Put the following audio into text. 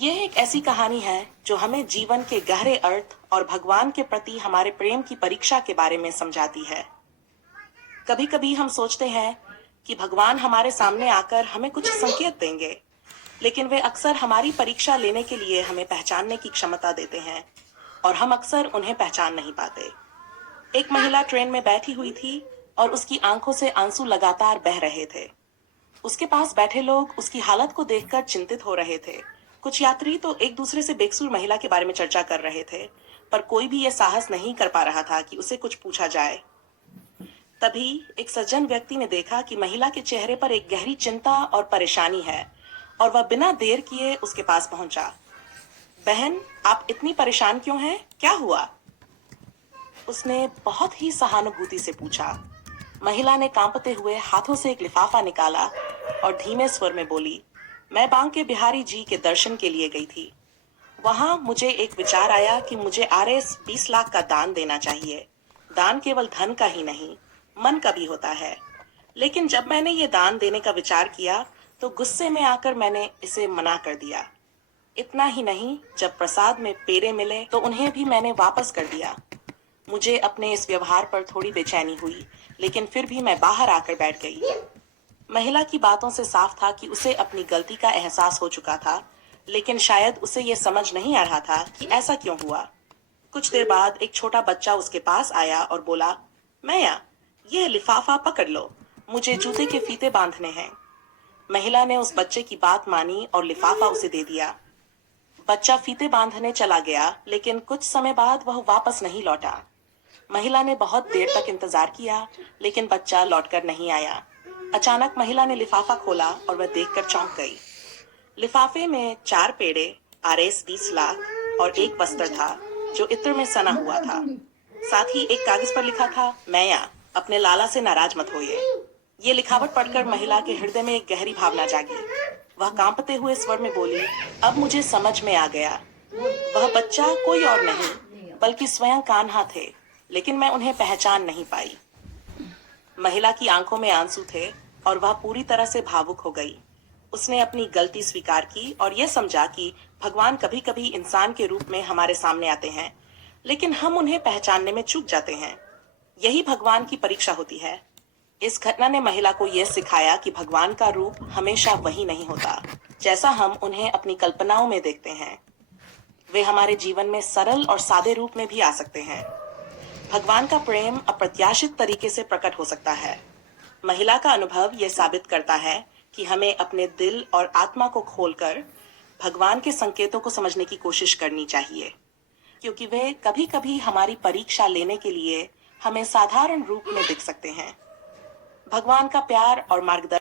यह एक ऐसी कहानी है जो हमें जीवन के गहरे अर्थ और भगवान के प्रति हमारे प्रेम की परीक्षा के बारे में समझाती है। कभी कभी हम सोचते हैं कि भगवान हमारे सामने आकर हमें कुछ संकेत देंगे, लेकिन वे अक्सर हमारी परीक्षा लेने के लिए हमें पहचानने की क्षमता देते हैं और हम अक्सर उन्हें पहचान नहीं पाते। एक महिला ट्रेन में बैठी हुई थी और उसकी आंखों से आंसू लगातार बह रहे थे। उसके पास बैठे लोग उसकी हालत को देखकर चिंतित हो रहे थे। कुछ यात्री तो एक दूसरे से बेकसूर महिला के बारे में चर्चा कर रहे थे, पर कोई भी यह साहस नहीं कर पा रहा था कि उसे कुछ पूछा जाए। तभी एक सज्जन व्यक्ति ने देखा कि महिला के चेहरे पर एक गहरी चिंता और परेशानी है, और वह बिना देर किए उसके पास पहुंचा। बहन, आप इतनी परेशान क्यों हैं? क्या हुआ? उसने बहुत ही सहानुभूति से पूछा। महिला ने कांपते हुए हाथों से एक लिफाफा निकाला और धीमे स्वर में बोली, मैं बांके बिहारी जी के दर्शन के लिए गई थी। वहां मुझे एक विचार आया कि मुझे आरएस 20 लाख का दान देना चाहिए। दान केवल धन का ही नहीं, मन का भी होता है। लेकिन जब मैंने ये दान देने का विचार किया तो गुस्से में आकर मैंने इसे मना कर दिया। इतना ही नहीं, जब प्रसाद में पेड़े मिले तो उन्हें भी मैंने वापस कर दिया। मुझे अपने इस व्यवहार पर थोड़ी बेचैनी हुई, लेकिन फिर भी मैं बाहर आकर बैठ गई। महिला की बातों से साफ था कि उसे अपनी गलती का एहसास हो चुका था, लेकिन शायद उसे यह समझ नहीं आ रहा था कि ऐसा क्यों हुआ। कुछ देर बाद एक छोटा बच्चा उसके पास आया और बोला, मैया, यह लिफाफा पकड़ लो, मुझे जूते के फीते बांधने हैं। महिला ने उस बच्चे की बात मानी और लिफाफा उसे दे दिया। बच्चा फीते बांधने चला गया, लेकिन कुछ समय बाद वह वापस नहीं लौटा। महिला ने बहुत देर तक इंतजार किया, लेकिन बच्चा लौटकर नहीं आया। अचानक महिला ने लिफाफा खोला और वह देखकर चौंक गई। लिफाफे में 4 पेड़े, आरएस 20 लाख और एक वस्त्र था जो इत्र में सना हुआ था। साथ ही एक कागज पर लिखा था, मैया, अपने लाला से नाराज मत होइए। ये लिखावट पढ़कर महिला के हृदय में एक गहरी भावना जागी। वह कांपते हुए स्वर में बोली, अब मुझे समझ में आ गया। वह बच्चा कोई और नहीं बल्कि स्वयं कान्हा थे, लेकिन मैं उन्हें पहचान नहीं पाई। महिला की आंखों में आंसू थे और वह पूरी तरह से भावुक हो गई। उसने अपनी गलती स्वीकार की और यह समझा कि भगवान कभी कभी इंसान के रूप में हमारे सामने आते हैं, लेकिन हम उन्हें पहचानने में चूक जाते हैं। यही भगवान की परीक्षा होती है। इस घटना ने महिला को यह सिखाया कि भगवान का रूप हमेशा वही नहीं होता जैसा हम उन्हें अपनी कल्पनाओं में देखते हैं। वे हमारे जीवन में सरल और सादे रूप में भी आ सकते हैं। भगवान का प्रेम अप्रत्याशित तरीके से प्रकट हो सकता है। महिला का अनुभव यह साबित करता है कि हमें अपने दिल और आत्मा को खोलकर भगवान के संकेतों को समझने की कोशिश करनी चाहिए, क्योंकि वे कभी कभी हमारी परीक्षा लेने के लिए हमें साधारण रूप में दिख सकते हैं। भगवान का प्यार और मार्गदर्शन